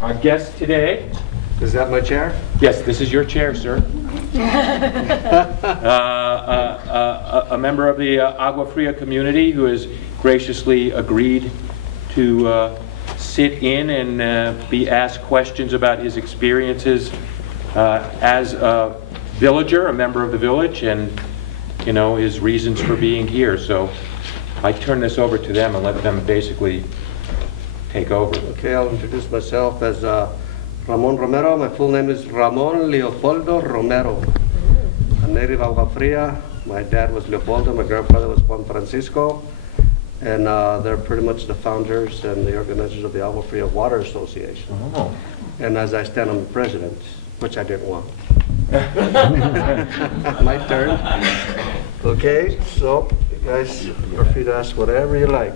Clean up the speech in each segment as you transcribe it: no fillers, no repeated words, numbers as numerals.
Our guest today. Is that my chair? Yes, this is your chair, sir. A member of the Agua Fria community who has graciously agreed to sit in and be asked questions about his experiences as a villager, a member of the village, and his reasons for being here. So I turn this over to them and let them basically take over. Okay, I'll introduce myself as Ramon Romero. My full name is Ramon Leopoldo Romero. A native of Agua Fria. My dad was Leopoldo, my grandfather was Juan Francisco, and they're pretty much the founders and the organizers of the Agua Fria Water Association. Oh. And as I stand, I'm the president, which I didn't want. My turn. Okay, so you guys are free to ask whatever you like.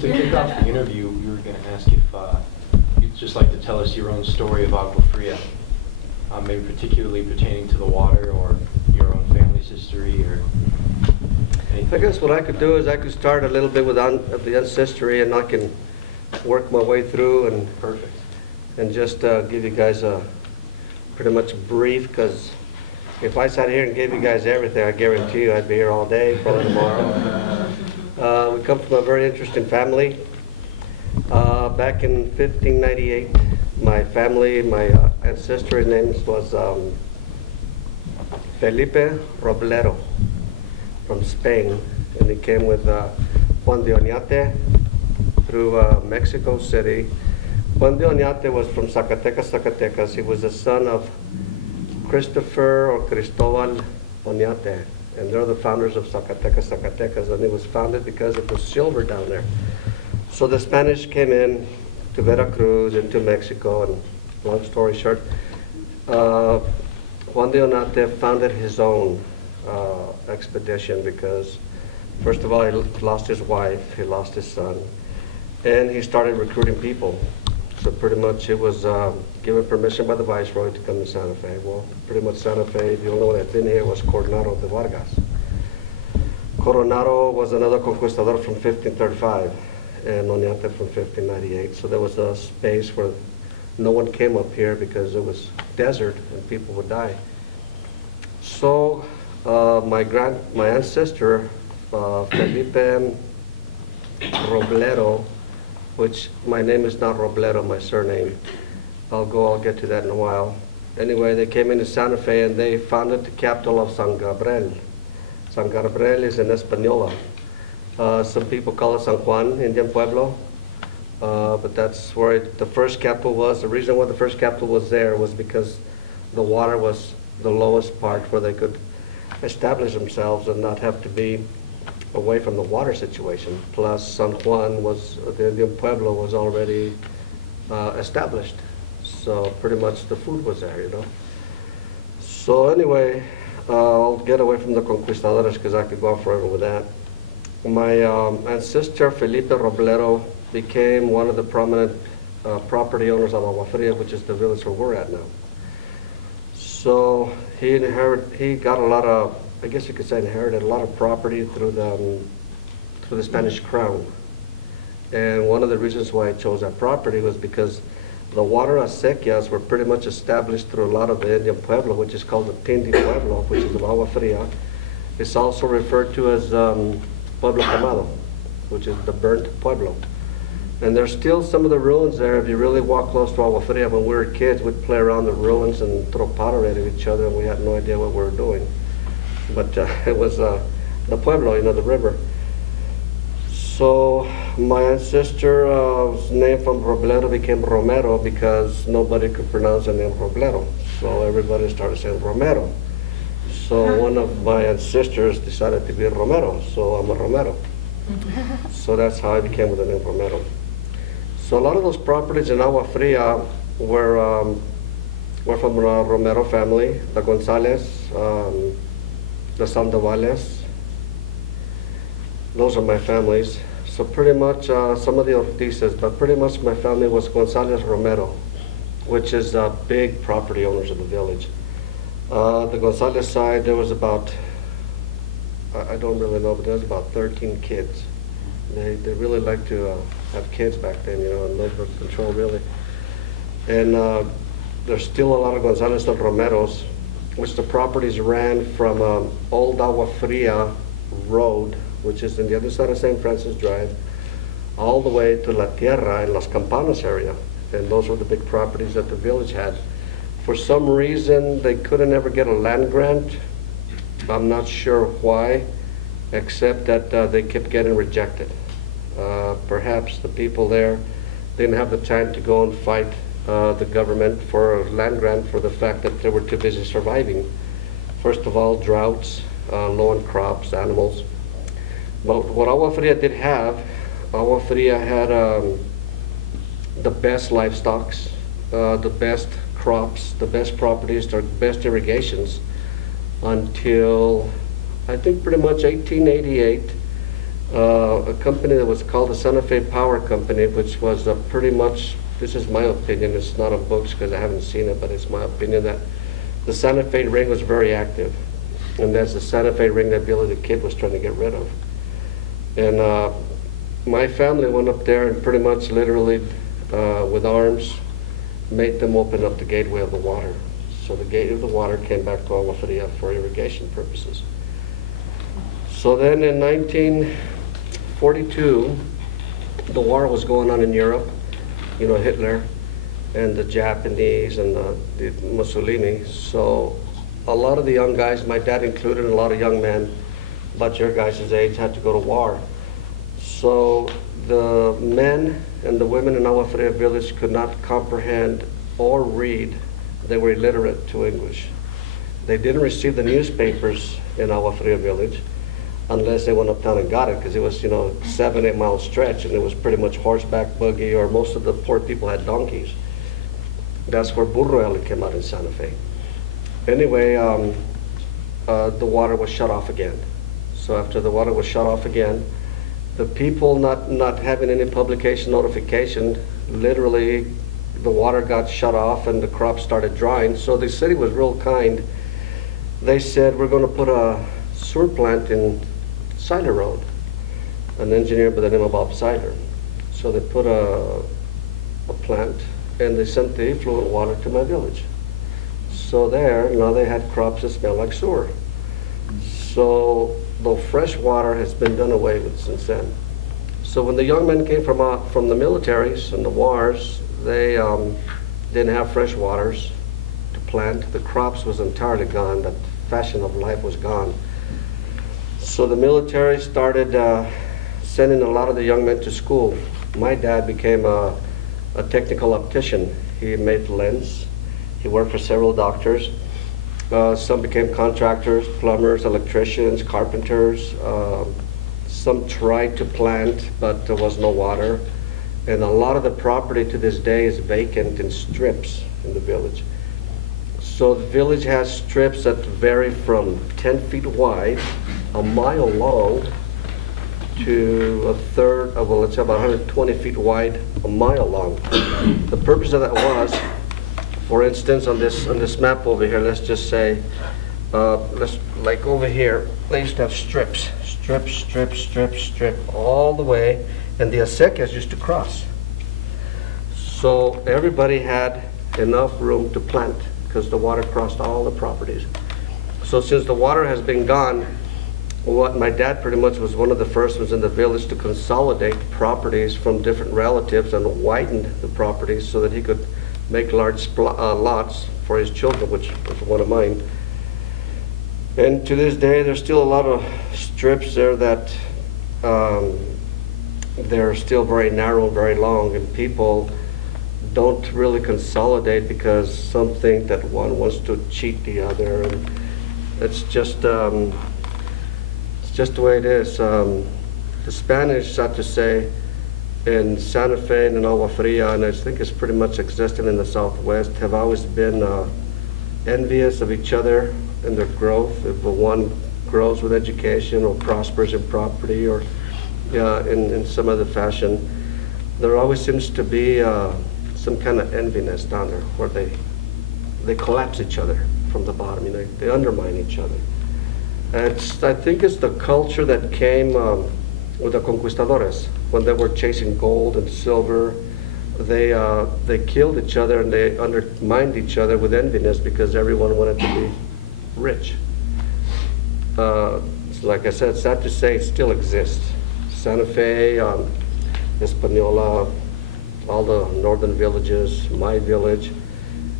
To kick off the interview, we were going to ask if you'd just like to tell us your own story of Agua Fria, maybe particularly pertaining to the water or your own family's history or anything. I guess what I could do is I could start a little bit with the ancestry, and I can work my way through and Perfect. and just give you guys a pretty much brief, because if I sat here and gave you guys everything, I guarantee you I'd be here all day, probably tomorrow. We come from a very interesting family. Back in 1598, my family, my ancestry name was Felipe Robledo from Spain, and he came with Juan de Oñate through Mexico City. Juan de Oñate was from Zacatecas, Zacatecas. He was the son of Christopher or Cristobal Oñate, and they're the founders of Zacatecas, Zacatecas, and it was founded because it was silver down there. So the Spanish came in to Veracruz, into Mexico, and long story short, Juan de Oñate founded his own expedition because, first of all, he lost his wife, he lost his son, and he started recruiting people. So pretty much it was given permission by the Viceroy to come to Santa Fe. Well, pretty much Santa Fe, the only one that had been here was Coronado de Vargas. Coronado was another conquistador from 1535, and Oñate from 1598. So there was a space where no one came up here because it was desert and people would die. So my ancestor, Felipe Robledo, which my name is not Robledo, my surname. I'll get to that in a while. Anyway, they came into Santa Fe and they founded the capital of San Gabriel. San Gabriel is in Española. Some people call it San Juan, Indian Pueblo, but that's where the first capital was. The reason why the first capital was there was because the water was the lowest part where they could establish themselves and not have to be away from the water situation. Plus, San Juan the Indian Pueblo was already established. So pretty much the food was there, So anyway, I'll get away from the conquistadores because I could go on forever with that. My ancestor, Felipe Robledo, became one of the prominent property owners of Agua Fria, which is the village where we're at now. So he got a lot of, I guess you could say, inherited a lot of property through the Spanish crown. And one of the reasons why I chose that property was because the water acequias were pretty much established through a lot of the Indian Pueblo, which is called the Tindi Pueblo, which is of Agua Fria. It's also referred to as Pueblo Quemado, which is the burnt Pueblo. And there's still some of the ruins there. If you really walk close to Agua Fria, when we were kids, we'd play around the ruins and throw powder at each other, and we had no idea what we were doing. But it was the Pueblo, the river. So my ancestor's name from Robledo became Romero because nobody could pronounce the name Robledo. So everybody started saying Romero. So one of my ancestors decided to be Romero, so I'm a Romero. So that's how I became with the name Romero. So a lot of those properties in Agua Fria were from the Romero family, the Gonzalez, the Sandovales. Those are my families. So pretty much some of the Ortizes, but pretty much my family was Gonzalez Romero, which is big property owners of the village. The Gonzalez side, there was about, I don't really know, but there was about 13 kids. They really liked to have kids back then, and no birth control really. And there's still a lot of Gonzalez and Romeros, which the properties ran from Old Agua Fria Road, which is on the other side of St. Francis Drive, all the way to La Tierra and Las Campanas area. And those were the big properties that the village had. For some reason, they couldn't ever get a land grant. I'm not sure why, except that they kept getting rejected. Perhaps the people there didn't have the time to go and fight the government for a land grant for the fact that they were too busy surviving. First of all, droughts, low on crops, animals. But what Agua Fria did have, Agua Fria had the best livestock, the best crops, the best properties, the best irrigations until I think pretty much 1888. A company that was called the Santa Fe Power Company, which was pretty much, this is my opinion, it's not on books because I haven't seen it, but it's my opinion that the Santa Fe ring was very active. And that's the Santa Fe ring that Billy the Kid was trying to get rid of. And my family went up there and pretty much literally with arms made them open up the gateway of the water. So the gate of the water came back to Agua Fria for irrigation purposes. So then in 1942, the war was going on in Europe, you know, Hitler and the Japanese and the Mussolini. So a lot of the young guys, my dad included, and a lot of young men about your guys' age had to go to war. So the men and the women in Agua Fria village could not comprehend or read. They were illiterate to English. They didn't receive the newspapers in Agua Fria village unless they went uptown and got it, because it was, you know, 7-8 mile stretch, and it was pretty much horseback buggy, or most of the poor people had donkeys. That's where Burro Alley came out in Santa Fe. Anyway, the water was shut off again. So after the water was shut off again, the people not having any publication notification, literally the water got shut off and the crops started drying. So the city was real kind. They said, we're going to put a sewer plant in Siler Road, an engineer by the name of Bob Siler. So they put a plant and they sent the effluent water to my village. So there, now they had crops that smell like sewer. So the fresh water has been done away with since then. So when the young men came from the militaries and the wars, they didn't have fresh waters to plant. The crops was entirely gone. That fashion of life was gone. So the military started sending a lot of the young men to school. My dad became a technical optician. He made lens. He worked for several doctors. Some became contractors, plumbers, electricians, carpenters. Some tried to plant, but there was no water. And a lot of the property to this day is vacant in strips in the village. So the village has strips that vary from 10 feet wide, a mile long, to a third of, well, let's say about 120 feet wide, a mile long. The purpose of that was, for instance, on this map over here, let's just say, like over here, they used to have strips, all the way, and the acequias used to cross. So everybody had enough room to plant because the water crossed all the properties. So since the water has been gone, what my dad pretty much was one of the first ones in the village to consolidate properties from different relatives and widened the properties so that he could make large lots for his children, which was one of mine. And to this day, there's still a lot of strips there that they're still very narrow and very long, and people don't really consolidate because some think that one wants to cheat the other, and it's just the way it is. The Spanish, sad to say, in Santa Fe and in Agua Fria, and I think it's pretty much existing in the Southwest, have always been envious of each other and their growth. If one grows with education or prospers in property or in some other fashion, there always seems to be some kind of enviness down there where they collapse each other from the bottom. You know, they undermine each other. I think it's the culture that came with the conquistadores when they were chasing gold and silver, they killed each other and they undermined each other with enviness because everyone wanted to be rich. Like I said, sad to say, it still exists. Santa Fe, Española, all the northern villages, my village,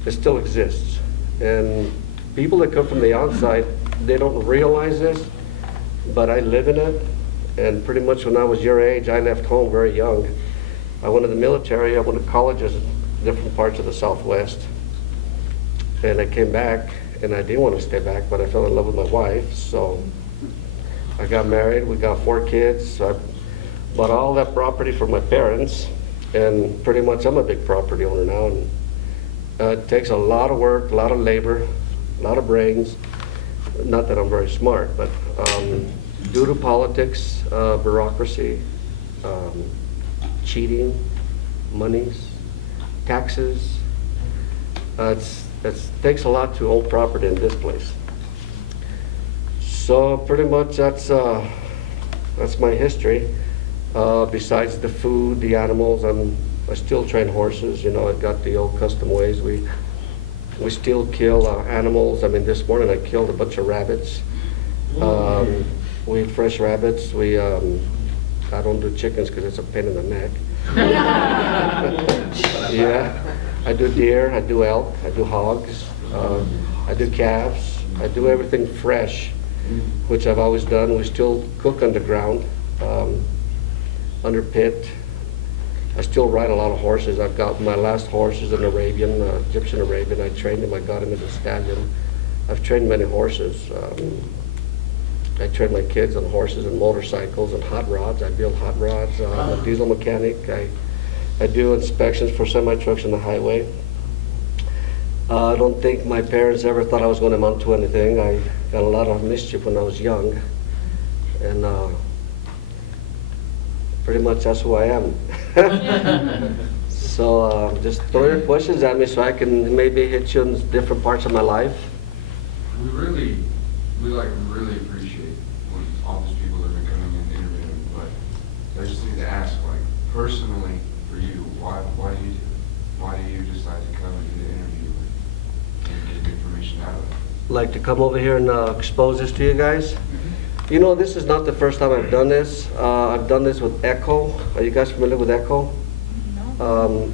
it still exists. And people that come from the outside, they don't realize this, but I live in it. And pretty much when I was your age, I left home very young. I went to the military, I went to colleges in different parts of the Southwest. And I came back, and I didn't want to stay back, but I fell in love with my wife, so I got married, we got 4 kids. So I bought all that property for my parents, and pretty much I'm a big property owner now. And it takes a lot of work, a lot of labor, a lot of brains. Not that I'm very smart, but due to politics, bureaucracy, cheating, monies, taxes, it takes a lot to own property in this place. So pretty much that's my history. Besides the food, the animals, I still train horses. You know, I got the old custom ways. We still kill animals. I mean, this morning I killed a bunch of rabbits. We eat fresh rabbits. I don't do chickens because it's a pain in the neck. Yeah, I do deer, I do elk, I do hogs, I do calves. I do everything fresh, which I've always done. We still cook underground, under pit. I still ride a lot of horses. I've got my last horse is an Arabian, Egyptian Arabian. I trained him, I got him as a stallion. I've trained many horses. I train my kids on horses and motorcycles and hot rods. I build hot rods. I'm a diesel mechanic. I do inspections for semi-trucks on the highway. I don't think my parents ever thought I was going to amount to anything. I got a lot of mischief when I was young. And pretty much that's who I am. So just throw your questions at me so I can maybe hit you in different parts of my life. We really appreciate all these people that have been coming in and interviewing, but I just need to ask, like, personally for you, why do you do it? Why do you decide to come and do the interview and get information out of it? Like to come over here and expose this to you guys? You know, this is not the first time I've done this. I've done this with Echo. Are you guys familiar with Echo? No.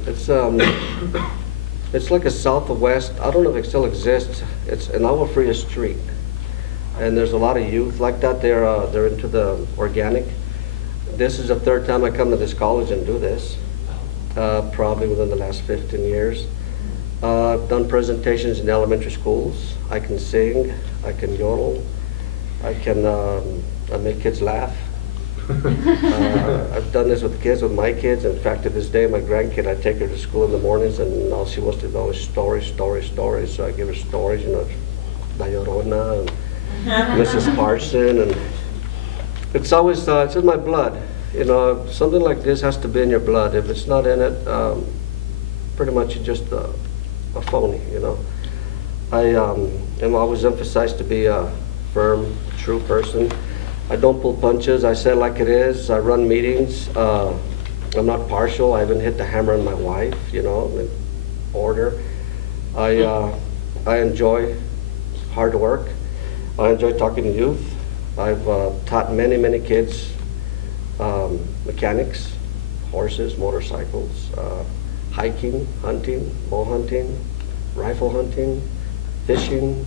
It's like a southwest. I don't know if it still exists. It's an Agua Fria street, and there's a lot of youth like that. They're into the organic. This is the third time I come to this college and do this. Probably within the last 15 years. I've done presentations in elementary schools. I can sing. I can yodel. I can I make kids laugh. I've done this with kids, with my kids. In fact, to this day, my grandkid, I take her to school in the mornings, and all she wants to know is stories. So I give her stories, you know, La Llorona and Mrs. Parson, and it's always it's in my blood. You know, something like this has to be in your blood. If it's not in it, pretty much you're just a phony. You know, I am always emphasized to be a firm, true person. I don't pull punches. I say it like it is. I run meetings. I'm not partial. I haven't hit the hammer on my wife, you know, in order. I enjoy hard work. I enjoy talking to youth. I've taught many kids mechanics, horses, motorcycles, hiking, hunting, bow hunting, rifle hunting, fishing.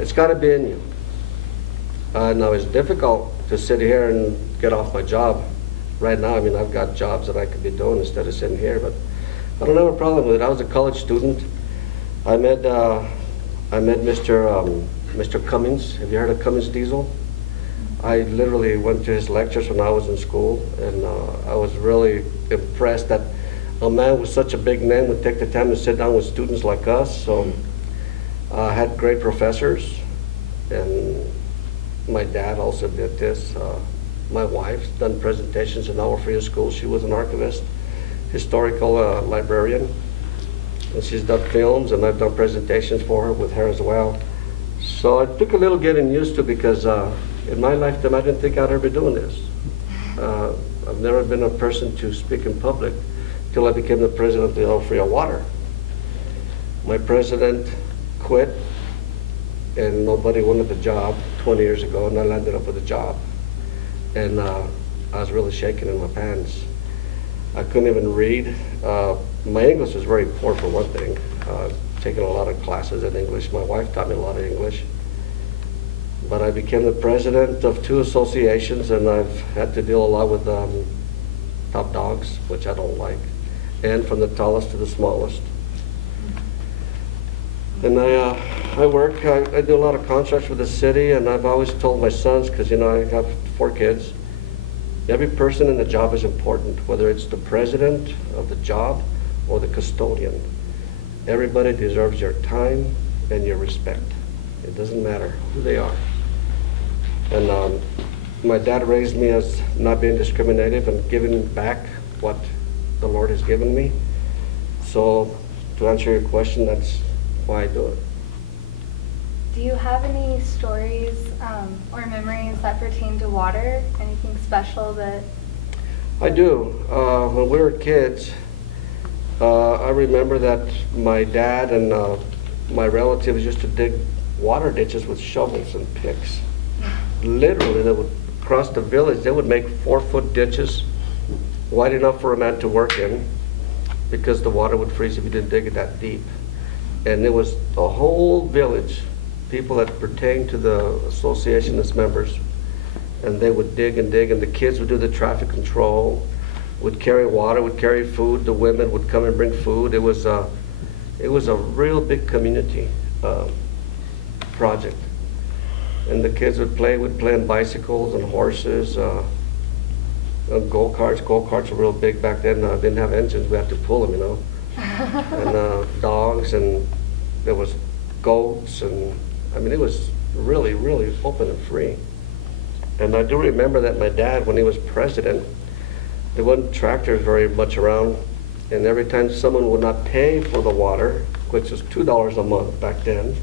It's got to be in you. Now it's difficult to sit here and get off my job right now. I mean, I've got jobs that I could be doing instead of sitting here, but I don't have a problem with it. I was a college student. I met Mr. Cummings. Have you heard of Cummings Diesel? I literally went to his lectures when I was in school, and I was really impressed that a man with such a big name would take the time to sit down with students like us. So I had great professors, and my dad also did this. My wife's done presentations in Agua Fria School. She was an archivist, historical librarian, and she's done films, and I've done presentations for her with her as well. So it took a little getting used to, because in my lifetime I didn't think I'd ever be doing this. I've never been a person to speak in public till I became the president of the Agua Fria Water. My president quit, and nobody wanted the job 20 years ago, and I landed up with a job. And I was really shaking in my pants. I couldn't even read. My English was very poor, for one thing. Taken a lot of classes in English. My wife taught me a lot of English. But I became the president of 2 associations, and I've had to deal a lot with top dogs, which I don't like, and from the tallest to the smallest. And I work, I do a lot of contracts with the city, and I've always told my sons, because I have 4 kids, every person in the job is important, whether it's the president of the job or the custodian. Everybody deserves your time and your respect. It doesn't matter who they are. And my dad raised me as not being discriminative and giving back what the Lord has given me. So to answer your question, that's why I do it. Do you have any stories or memories that pertain to water? Anything special that... I do. When we were kids, I remember that my dad and my relatives used to dig water ditches with shovels and picks. Literally, they would cross the village. They would make 4-foot ditches wide enough for a man to work in, because the water would freeze if you didn't dig it that deep. And it was the whole village, people that pertained to the association as members, and they would dig and dig, and the kids would do the traffic control, would carry water, would carry food. The women would come and bring food. It was a real big community project. And the kids would play on bicycles and horses, go-karts. Go-karts were real big back then. Didn't have engines. We had to pull them, and dogs, and there was goats, and I mean, it was really, really open and free. And I do remember that my dad, when he was president, there wasn't tractors very much around, and every time someone would not pay for the water, which was $2 a month back then,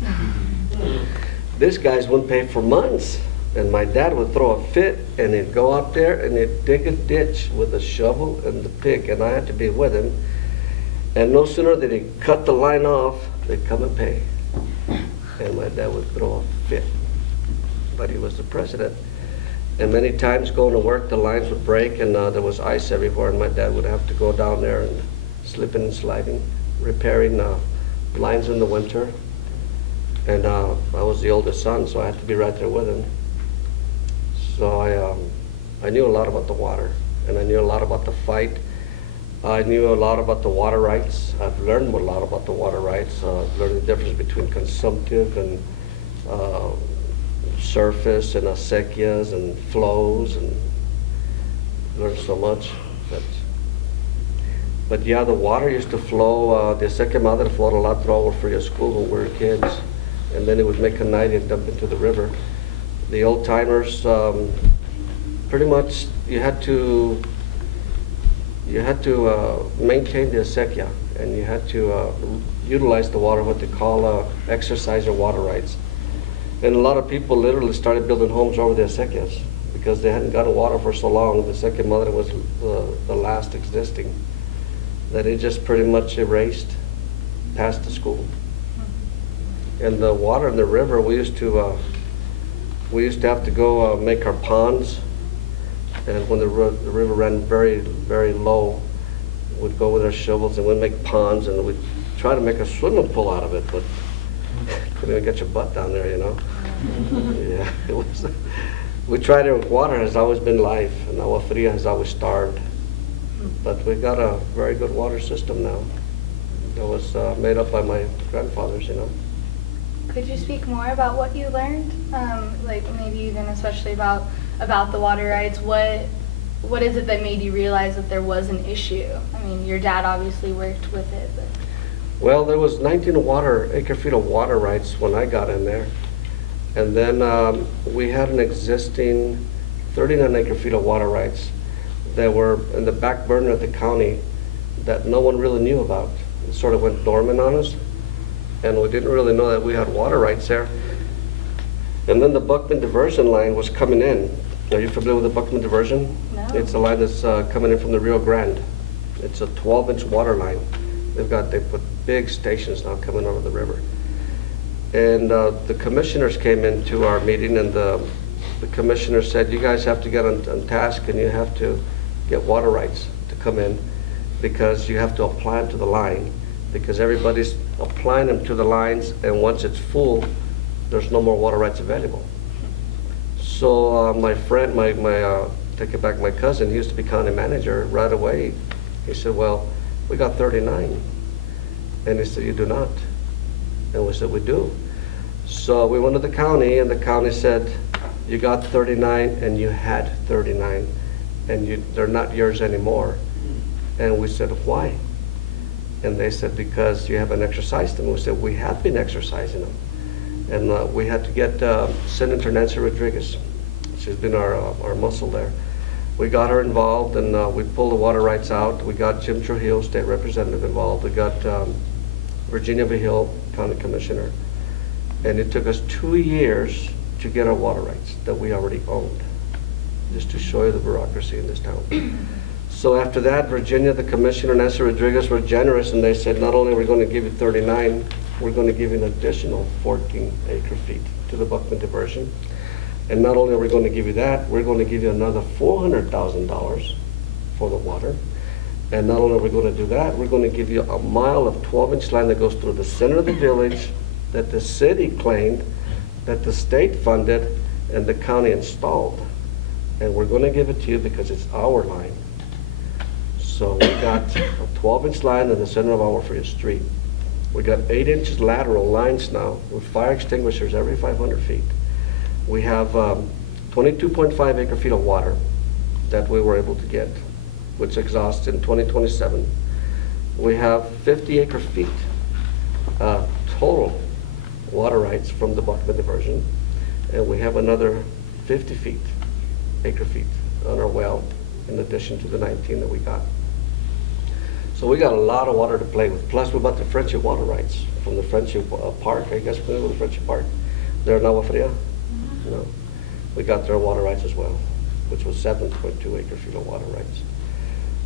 these guys wouldn't pay for months. And my dad would throw a fit, and he'd go out there and he'd dig a ditch with a shovel and the pick, and I had to be with him. And no sooner did he cut the line off, they'd come and pay. And my dad would throw a fit. But he was the president. And many times going to work, the lines would break, and there was ice everywhere, and my dad would have to go down there and slipping and sliding, repairing lines in the winter. And I was the oldest son, so I had to be right there with him. So I knew a lot about the water, and I knew a lot about the fight. I knew a lot about the water rights. I've learned a lot about the water rights. I've learned the difference between consumptive and surface and acequias and flows, and learned so much. But yeah, the water used to flow, the acequia madre flowed a lot through Agua Fria School when we were kids, and then it would make a night and dump into the river. The old timers, pretty much you had to maintain the acequia, and you had to utilize the water, what they call exercise your water rights. And a lot of people literally started building homes over the acequias because they hadn't gotten water for so long. The acequia madre was the last existing, that it just pretty much erased past the school. And the water in the river, we used to have to go make our ponds, and when the river ran very, very low, we'd go with our shovels and we'd make ponds, and we'd try to make a swimming pool out of it, but couldn't even get your butt down there, Yeah, it was. We tried it with water. Has always been life, and Agua Fria has always starved. But we got a very good water system now. That was made up by my grandfathers, Could you speak more about what you learned? Like maybe even especially about the water rights. What is it that made you realize that there was an issue? I mean, your dad obviously worked with it, but... Well, there was 19 acre-feet of water rights when I got in there. And then we had an existing 39 acre-feet of water rights that were in the back burner of the county that no one really knew about. It sort of went dormant on us, and we didn't really know that we had water rights there. And then the Buckman diversion line was coming in, Are you familiar with the Buckman Diversion? No. It's a line that's coming in from the Rio Grande. It's a 12-inch water line. They put big stations now coming over the river. And the commissioners came into our meeting, and the commissioner said, you guys have to get on task, and you have to get water rights to come in, because you have to apply them to the line, because everybody's applying them to the lines, and once it's full, there's no more water rights available. So my friend, take it back, my cousin, he used to be county manager. Right away, he said, well, we got 39. And he said, you do not. And we said, we do. So we went to the county, and the county said, you got 39, and you had 39, and they're not yours anymore. And we said, why? And they said, because you haven't exercised them. We said, we have been exercising them. And we had to get Senator Nancy Rodriguez. She's been our muscle there. We got her involved, and we pulled the water rights out. We got Jim Trujillo, state representative, involved. We got Virginia Vigil, county commissioner. And it took us 2 years to get our water rights that we already owned, just to show you the bureaucracy in this town. So after that, Virginia, the commissioner, Nancy Rodriguez, were generous, and they said, not only are we going to give you 39, we're going to give you an additional 14 acre-feet to the Buckman Diversion. And not only are we going to give you that, we're going to give you another $400,000 for the water. And not only are we going to do that, we're going to give you a mile of 12-inch line that goes through the center of the village that the city claimed, that the state funded, and the county installed. And we're going to give it to you because it's our line. So we got a 12-inch line in the center of our Freya Street. We got 8 inches lateral lines now with fire extinguishers every 500 feet. We have 22.5 acre-feet of water that we were able to get, which exhausts in 2027. We have 50 acre-feet total water rights from the Buckman Diversion, and we have another 50 acre-feet on our well, in addition to the 19 that we got. So we got a lot of water to play with. Plus, we bought the Friendship water rights from the Friendship Park. Are you guys familiar with the Friendship Park? They're in Agua Fria? No. We got their water rights as well, which was 7.2 acre-feet of water rights.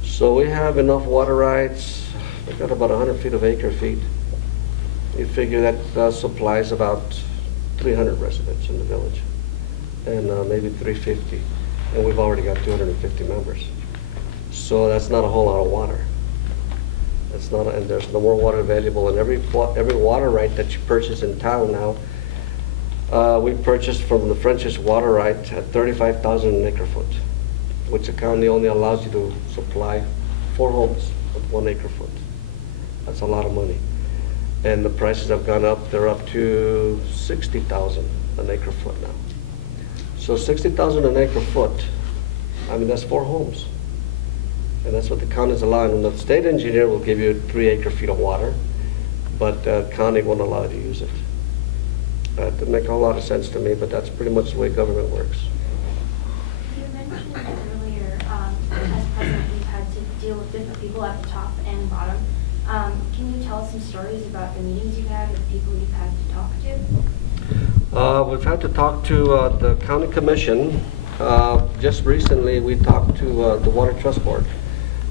So we have enough water rights. We got about 100 feet of acre-feet. You figure that supplies about 300 residents in the village, and maybe 350. And we've already got 250 members. So that's not a whole lot of water. That's not, and there's no more water available. And every water right that you purchase in town now, we purchased from the French's water right at 35,000 an acre-foot, which the county only allows you to supply 4 homes with 1 acre-foot. That's a lot of money. And the prices have gone up. They're up to 60,000 an acre-foot now. So 60,000 an acre-foot, I mean, that's 4 homes. And that's what the county is allowing. And the state engineer will give you 3 acre-feet of water, but the county won't allow you to use it. That didn't make a whole lot of sense to me, but that's pretty much the way government works. You mentioned earlier, as president, you've had to deal with different people at the top and bottom. Can you tell us some stories about the meetings you've had or the people you've had to talk to? We've had to talk to the county commission. Just recently, we talked to the Water Trust Board.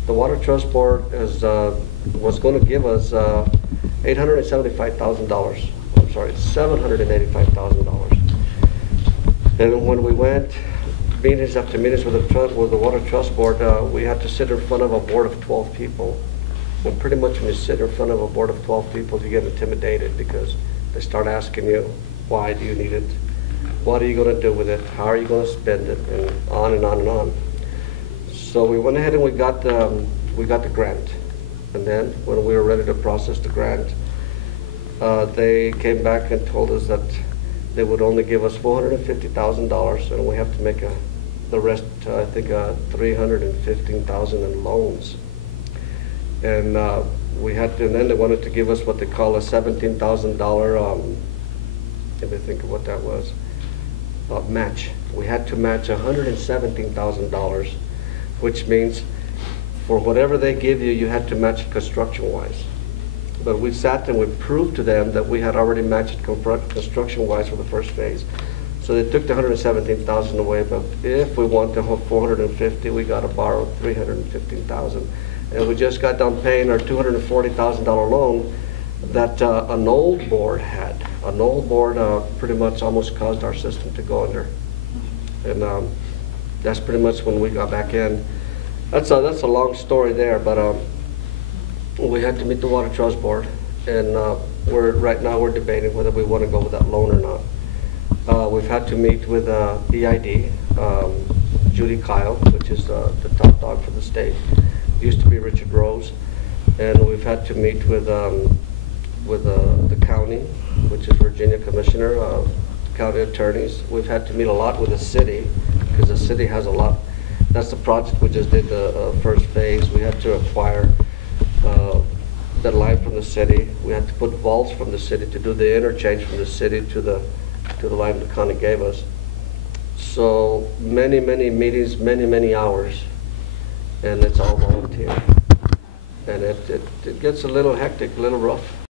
The Water Trust Board was going to give us $875,000. I'm sorry, $785,000. And when we went meetings after meetings with the Water Trust Board, we had to sit in front of a board of 12 people. And pretty much when you sit in front of a board of 12 people, you get intimidated because they start asking you, why do you need it? What are you going to do with it? How are you going to spend it? And on and on and on. So we went ahead and we got the grant. And then when we were ready to process the grant, they came back and told us that they would only give us $450,000, and we have to make the rest, I think, $315,000 in loans. And we had to, and then they wanted to give us what they call a $17,000. Let me think of what that was. Match. We had to match $117,000, which means for whatever they give you, you had to match it construction-wise. But we sat and we proved to them that we had already matched construction-wise for the first phase. So they took the 117,000 away, but if we want the whole 450, we got to borrow 315,000. And we just got done paying our $240,000 loan that an old board had. An old board pretty much almost caused our system to go under. And that's pretty much when we got back in. That's a long story there, but we had to meet the Water Trust Board, and right now we're debating whether we want to go with that loan or not. We've had to meet with EID, Judy Kyle, which is the top dog for the state. Used to be Richard Rose, and we've had to meet with the county, which is Virginia Commissioner, county attorneys. We've had to meet a lot with the city, because the city has a lot. That's the project we just did, the first phase. We had to acquire that line from the city. We had to put vaults from the city to do the interchange from the city to the line the county gave us. So many meetings, many hours, and it's all volunteer. And it gets a little hectic, a little rough.